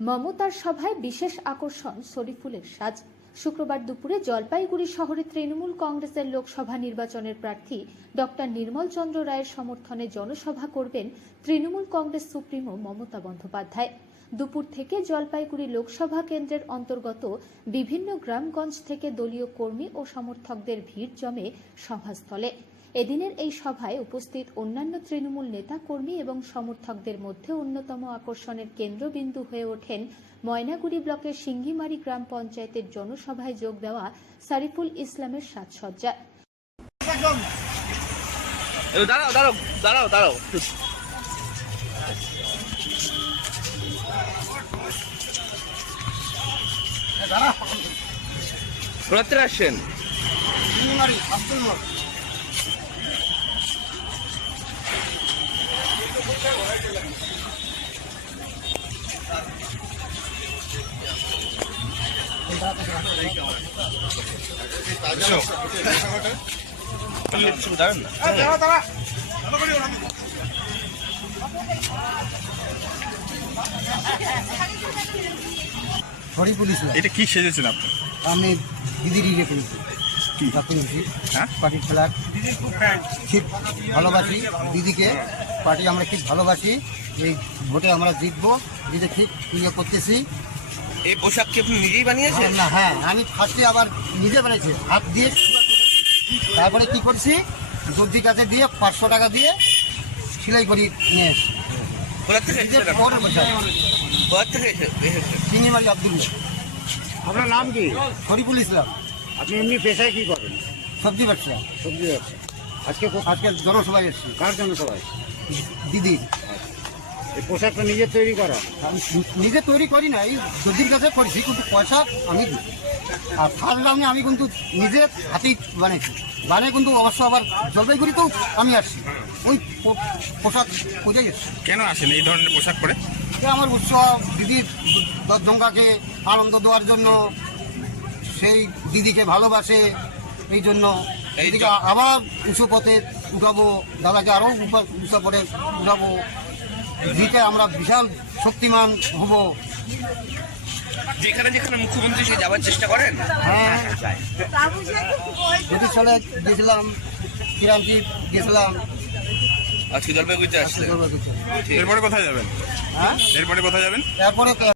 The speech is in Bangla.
মমতার সভায় বিশেষ আকর্ষণ শরীফুলের সাজ। শুক্রবার দুপুরে জলপাইগুড়ি শহরে তৃণমূল কংগ্রেসের লোকসভা নির্বাচনের প্রার্থী ডক্টর নির্মল চন্দ্র রায়ের সমর্থনে জনসভা করবেন তৃণমূল কংগ্রেস সুপ্রিমো মমতা বন্দ্যোপাধ্যায়। দুপুর থেকে জলপাইগুড়ি লোকসভা কেন্দ্রের অন্তর্গত বিভিন্ন গ্রামগঞ্জ থেকে দলীয় কর্মী ও সমর্থকদের ভিড় জমে সভাস্থলে। এদিনের এই সভায় উপস্থিত অন্যান্য তৃণমূল নেতা কর্মী এবং সমর্থকদের মধ্যে অন্যতম আকর্ষণের কেন্দ্রবিন্দু হয়ে ওঠেন ময়নাগুড়ি ব্লকের সিঙ্গিমারি গ্রাম পঞ্চায়েতের জনসভায় যোগ দেওয়া সারিফুল ইসলামের সাজসজ্জা। দাঁড়াও দাঁড়াও দাঁড়াও দাঁড়াও। কোথাতে আসছেন না ইসলাম এটা কি সেজেছেন আপনি? আমি দিদিরই রেখেছি কি? করেছি। হ্যাঁ? পার্টি খেলার। খুব ভালোবাসি দিদিকে। পার্টি আমরা খুব ভালোবাসি। এই ভোটে আমরা জিতবো। জিতে ঠিক ইয়ে করতেছি। এই পোশাক কি আপনি নিজেই বানিয়েছেন? না হ্যাঁ আমি ফার্স্টে আবার নিজে বানিয়েছি। হাত দিয়ে তারপরে কি করছি? দর্জির কাছে দিয়ে পাঁচশো টাকা দিয়ে সেলাই করি নিয়ে এসছি। কোথা থেকে নিজের এসেছেন কোথা থেকে চিনিমারি আব্দুল্লাহ আপনার নাম কি? হরিপুল ইসলাম। আপনি এমনি পেশায় কি করেন? সবজি ব্যবসা। সবজি ব্যবসা। আজকে জনসভায় এসছি। কার জন্য সবাই দিদি এই পোশাকটা নিজের তৈরি করা। আমি নিজে তৈরি করি না এই দর্জির কাছে করছি কিন্তু পয়সা আমি দিই। আর ফার্স্ট রাউন্ডে আমি কিন্তু নিজে হাতেই বানিয়েছি বানিয়ে কিন্তু অবশ্য আবার জলপাইগুড়িতেও আমি আসছি। ওই পো- পোশাক পূজাই এসছি। কেন আসেন এই ধরনের পোশাক পরে? এ আমার উৎসব দিদির দঙ্গাকে আনন্দ দেওয়ার জন্য সেই দিদিকে ভালোবাসে এই জন্য এই দিদিকে আবার উঁচু পথে উঠাবো দাদাকে আরও উঁচু পথে উঠাবো। দিতে আমরা বিশাল শক্তিমান হব। যেখানে যেখানে মুখ্যমন্ত্রী সে যাওয়ার চেষ্টা করেন হ্যাঁ। যদি সালে গেছিলাম কিরামজি গেছিলাম আজকে জলপাইগুড়িতে আসলে এরপরে কোথায় যাবেন? হ্যাঁ? এরপরে কোথায় যাবেন? তারপরে